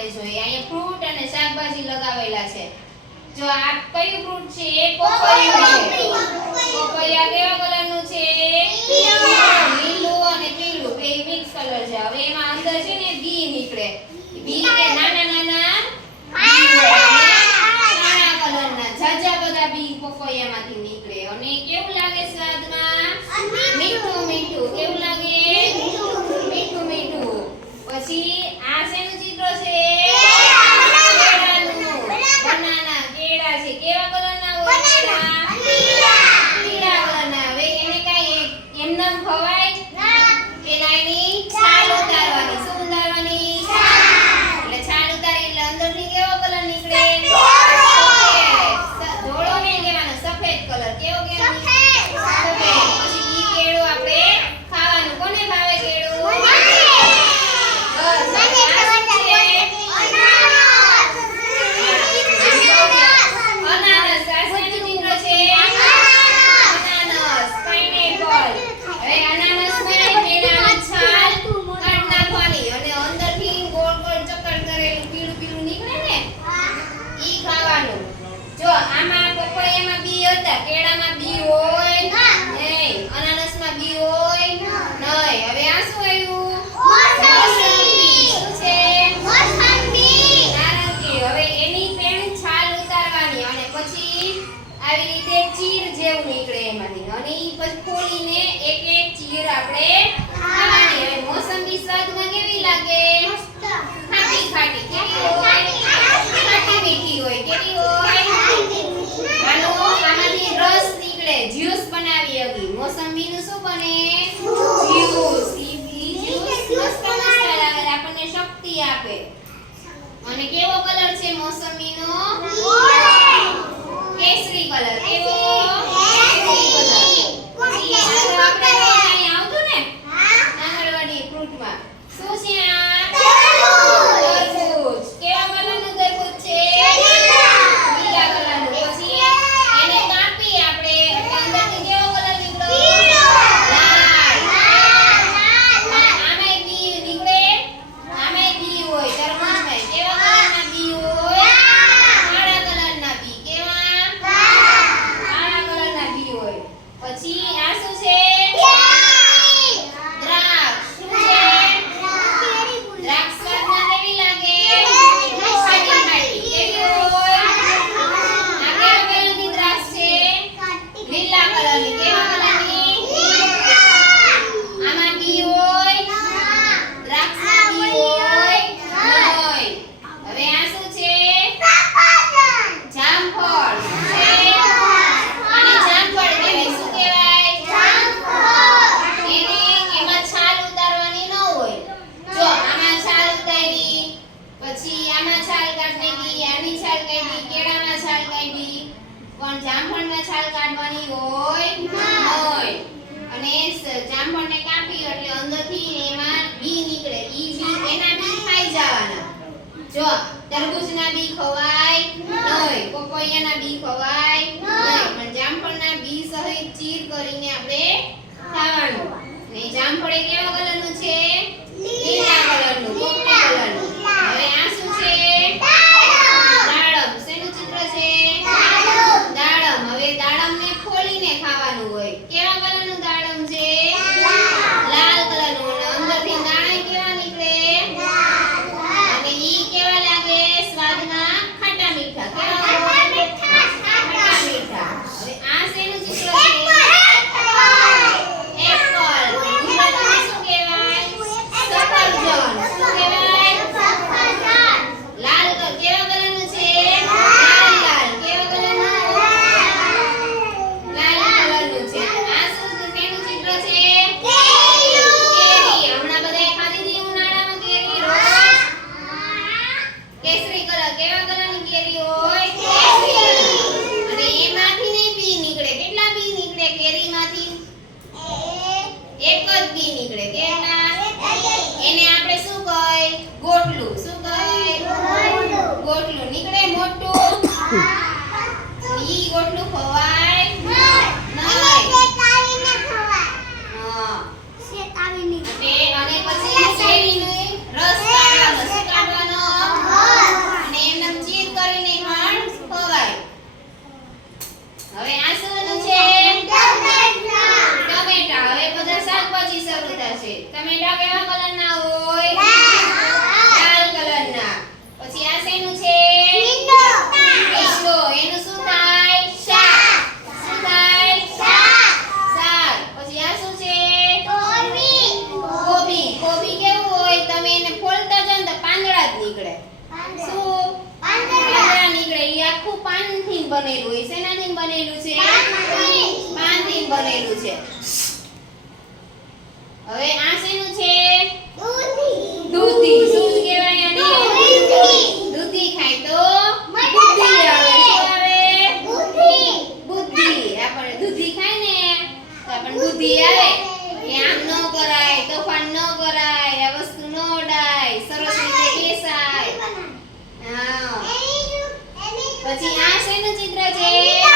આપણે જોઈએ. અહીંયા ફ્રૂટ અને શાકભાજી લગાવેલા છે. જો આ કયું ફ્રૂટ છે? એ પપૈયું છે. પપૈયા કેવા કલરનું છે? લીલું અને પીળું. બે મિક્સ કલર છે. હવે એમાં અંદર છે ને બી નીકળે. બી કે નાના નાના. કાળા કલરના. જાજા બધા બી પપૈયામાંથી પણ જામફળમાં છાલ કાઢવાની હોય હોય. અને જામફળને કાપી એટલે અંદરથી એમાં બી નીકળે. ઈ બી એના બી ખાઈ જવાના. જો, તરબૂચના બી ખવાય નહીં, પપૈયાના બી ખવાય નહીં. પણ જામફળના બી સહિત ચીર કરીને આપણે ખાવાનું. ને જામફળ કેવા કલરનું છે, લીલા. ગોટલું. શું કહેવાય ગોટલું. નીકળે મોટું. ઈ ગોટલું ખવાય. બનેલું એ શેનાથી બનેલું છે પાંદથી બનેલું છે. હવે આ શેનું છે? દૂધી. શું કહેવાય આને. દૂધી ખાય તો? બુદ્ધિ આવે. બુદ્ધિ બુદ્ધિ આપણે દૂધી ખાય ને તો આપણને બુદ્ધિ આવે. એ આમ ન કરાય તોફાન ન કરાય આ વસ્તુ ન ઉડાય સરસ રીતે બેસાય. હા. પછી આ છે যে